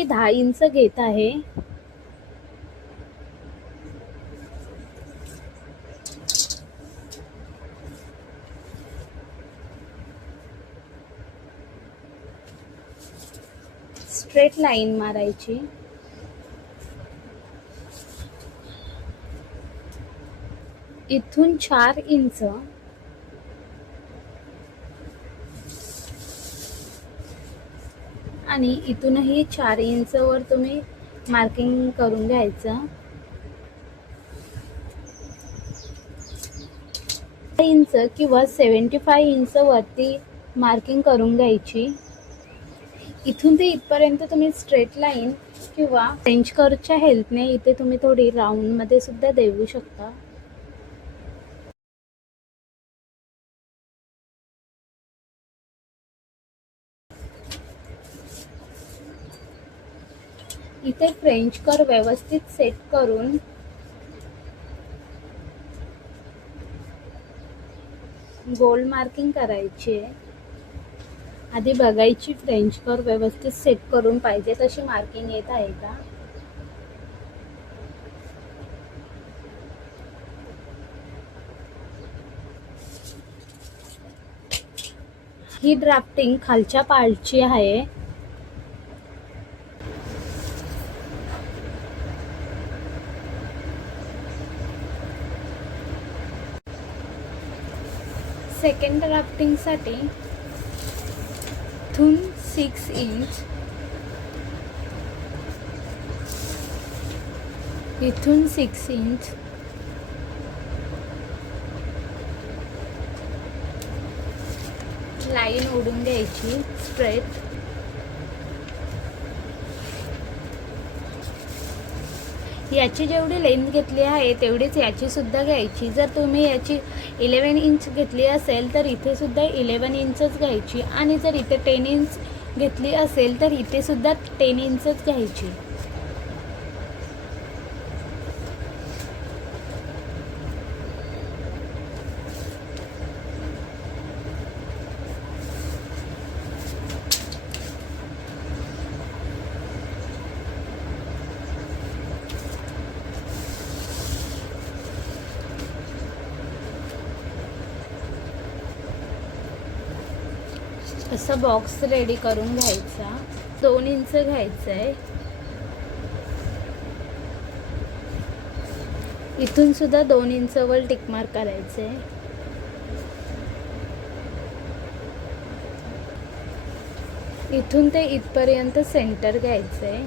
मी 10 inch घेत आहे. Straight line मारायची. इथून 4 इंच आणि इथूनही 4 इंच वर तुम्ही मार्किंग करून घ्यायचं. 5 इंच किंवा 75 इंच वरती मार्किंग करून घ्यायची. इथून ते इथपर्यंत तुम्ही स्ट्रेट लाईन किंवा फ्रेंच कर्वच्या हेल्पने इथे तुम्ही थोडी राऊंडमध्ये सुद्धा देऊ शकता. इथे फ्रेंच कर्व व्यवस्थित सेट करून गोल मार्किंग करायची आहे. आधी बघायची फ्रेंच कर्व व्यवस्थित सेट करून पाहिजे तशी मार्किंग येत आहे का. ही ड्राफ्टिंग खालच्या पार्टची आहे. सेकंड ड्राफ्टिंगसाठी इथून 6 इंच, इथून 6 इंच, लाईन ओढून घ्यायची स्ट्रेट. याची जेवढी लेंथ घेतली आहे तेवढीच याची सुद्धा घ्यायची. जर तुम्ही याची 11 इंच घेतली असेल तर इथे सुद्धा 11 इंचच घ्यायची आणि जर इथे 10 इंच घेतली असेल तर इथे सुद्धा 10 इंचच घ्यायची. असं बॉक्स रेडी करून घ्यायचा. 2 इंच घ्यायचं आहे. इथून सुद्धा 2 इंच वर टिक मार्क करायचे. इथून ते इथपर्यंत सेंटर घ्यायचंय.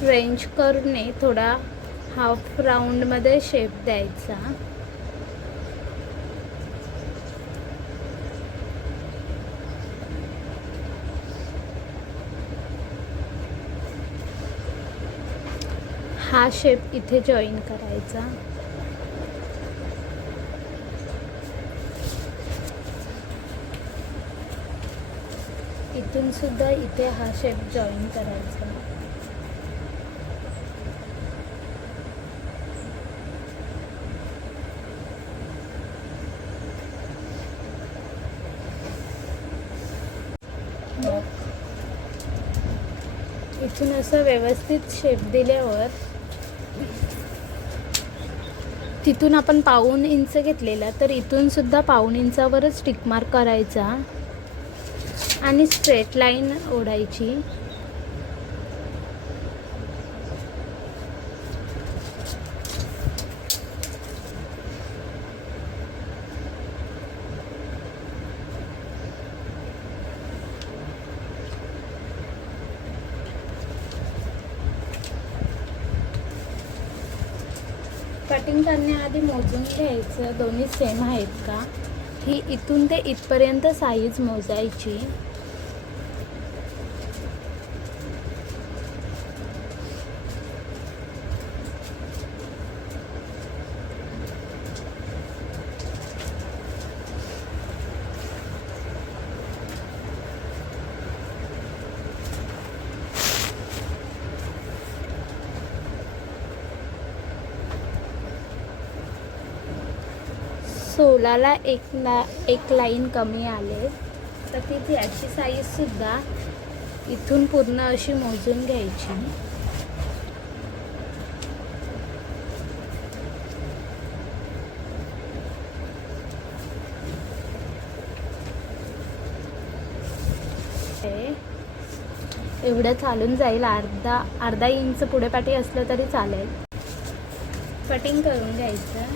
फ्रेंच कर्वने थोडा हाफ राऊंडमध्ये शेप द्यायचा. हा शेप इथे जॉईन करायचा. इथून सुद्धा इथे हा शेप जॉईन करायचा. इथून असं व्यवस्थित शेप दिल्यावर तिथून आपण 1/2 इंच घेतलेला तर इथून सुद्धा 1/2 इंचावरच टिक मार्क करायचा आणि स्ट्रेट लाईन ओढायची. कटिंग करण्याआधी मोजून घ्यायचं दोन्ही सेम आहेत का. ही इथून ते इथपर्यंत साईज मोजायची. 16ला एक लाईन कमी आले. तर तीच याची साईजसुद्धा इथून पूर्ण अशी मोजून घ्यायची. एवढं चालून जाईल. अर्धा इंच पुढे पाठी असलं तरी चालेल. कटिंग करून घ्यायचं.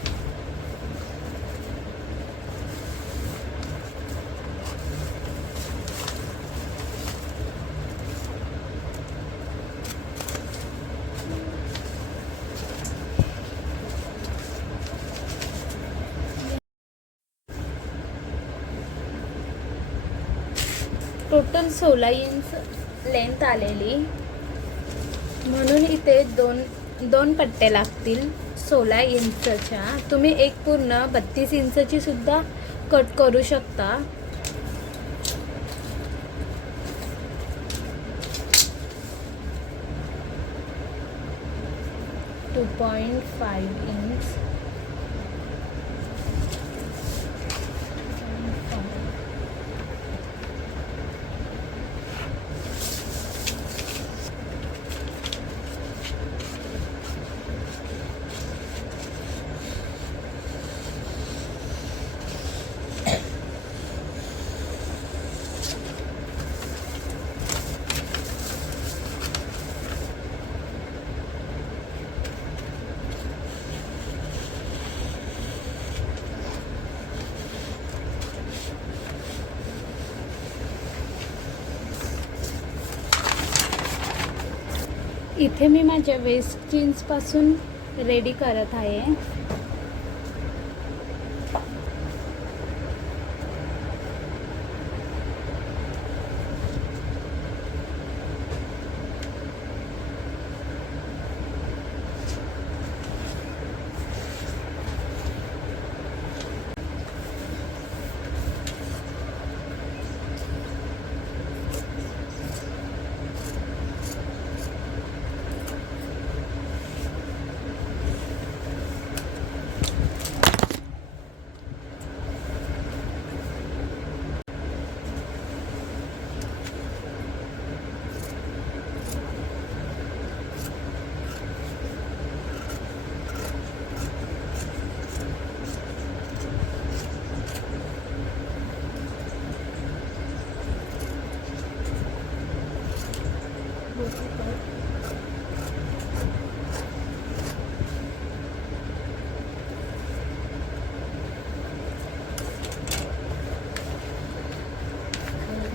टोटल 16 इंच लेंथ आलेली, म्हणून इथे दोन पट्टे लागतील 16 इंचच्या. तुम्ही एक पूर्ण 32 इंचची सुद्धा कट करू शकता. To 2.5 inch. इथे मी माझ्या वेस्ट जीन्सपासून रेडी करत आहे.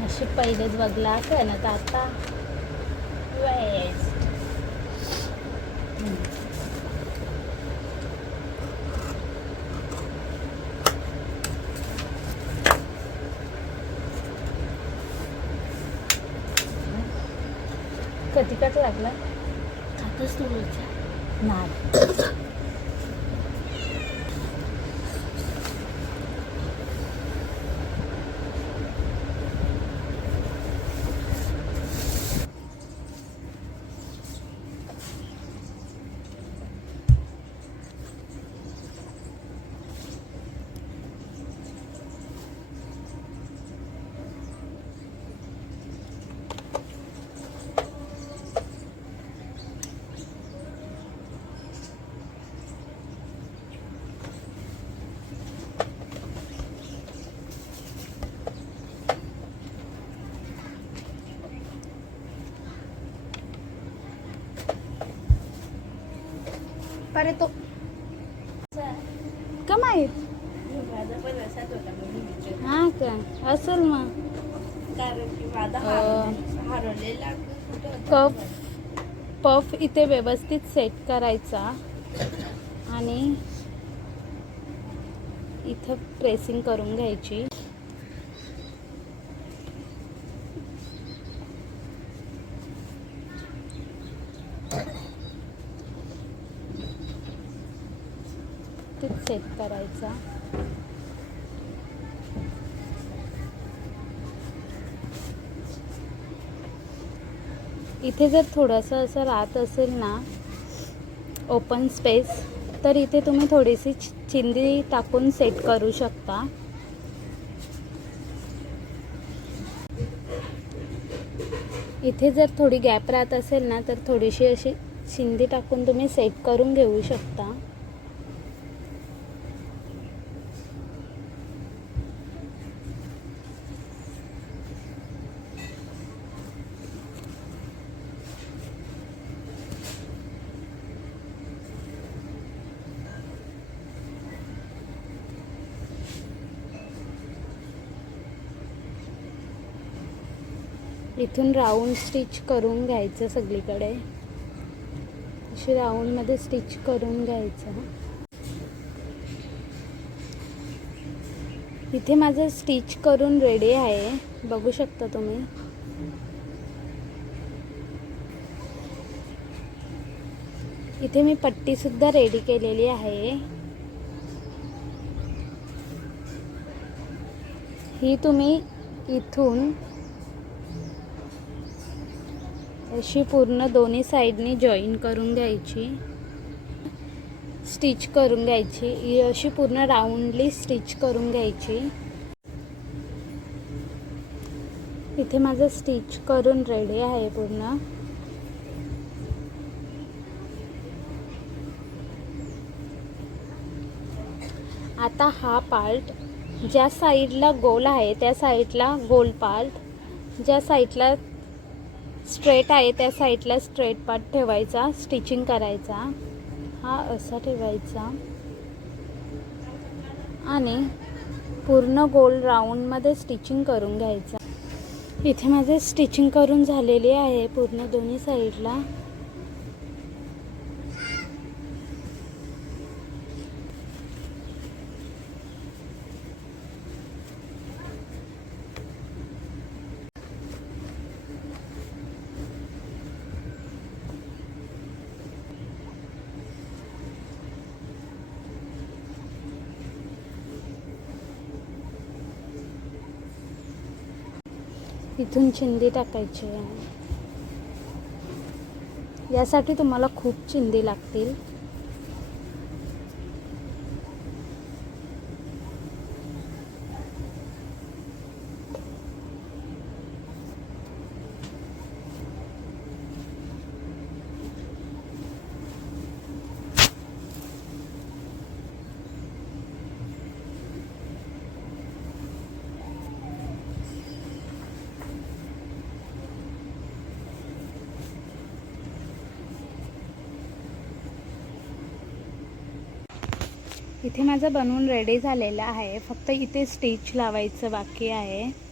अशी पहिलेच बघला का ना, तर आता वेस्ट. कधी कट लागला खातच तुमच्या नाही. परे तो का माहीत. हां का असेल मग. पफ इथे व्यवस्थित सेट करायचा आणि इथं प्रेसिंग करून घ्यायची. सेट करायचा. इथे जर थोडंसं असं राहत असेल ना ओपन स्पेस, तर इथे तुम्ही थोडीशी चिंदी टाकून सेट करू शकता. इथे जर थोडी गॅप राहत असेल ना तर थोडीशी अशी चिंदी टाकून तुम्ही सेट करून घेऊ शकता. इथून राऊंड स्टिच करून घ्यायचं सगळीकडे. अशी राऊंडमध्ये स्टिच करून घ्यायचं. इथे माझं स्टिच करून रेडी आहे, बघू शकता तुम्ही. इथे मी पट्टी सुद्धा रेडी केलेली आहे. ही तुम्ही इथून अशी पूर्ण दोन्ही साईडनी जॉईन करून घ्यायची, स्टिच करून घ्यायची. ही अशी पूर्ण राऊंडली स्टिच करून घ्यायची. इथे माझं स्टिच करून रेडी आहे पूर्ण. आता हा पार्ट ज्या साईडला गोल आहे त्या साईडला गोल पार्ट, ज्या साईडला स्ट्रेट आहे त्या साईडला स्ट्रेट पार्ट ठेवायचा, स्टिचिंग करायचा. हा असा ठेवायचा आणि पूर्ण गोल राऊंडमध्ये स्टिचिंग करून घ्यायचा. इथे माझे स्टिचिंग करून झालेली आहे पूर्ण दोन्ही साईडला. इथून चिंदी टाकायची आहे. यासाठी तुम्हाला खूप चिंदी लागतील. इथे माझं बनवून रेडी झालेलं आहे, फक्त इथे स्टिच लावायचं बाकी आहे.